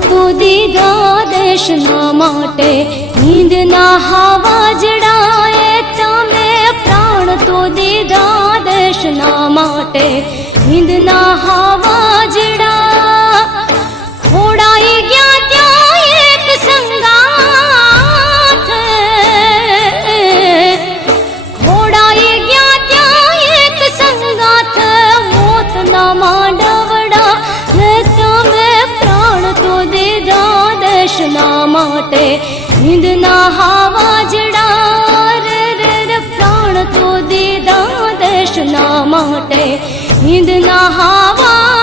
તો દીધા દેશના માટે હિંદના હાવા જડાએ તમે પ્રાણ તો દીધા દેશના માટે હિંદના હાવા માટે નિંદના હાવા જડા રે રે રે પ્રાણ તો દીધા દેશના માટે નિંદના હાવા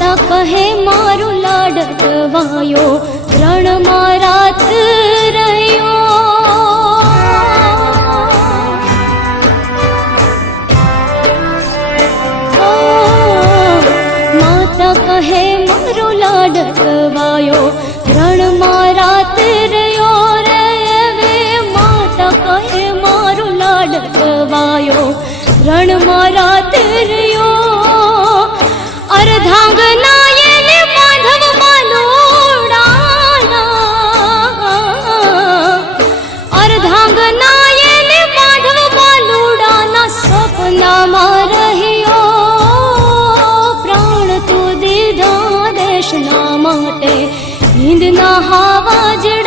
માતા કહે, મારું લાડકવાયો રણમાં રાત રહ્યો. માતા કહે, મારું લાડકવાયો રણમાં રાત રહ્યો રે માતા કહે, મારું લાડકવાયો રણમાં રાત દીધા માટે માટે હિંદના હાવા જડાએ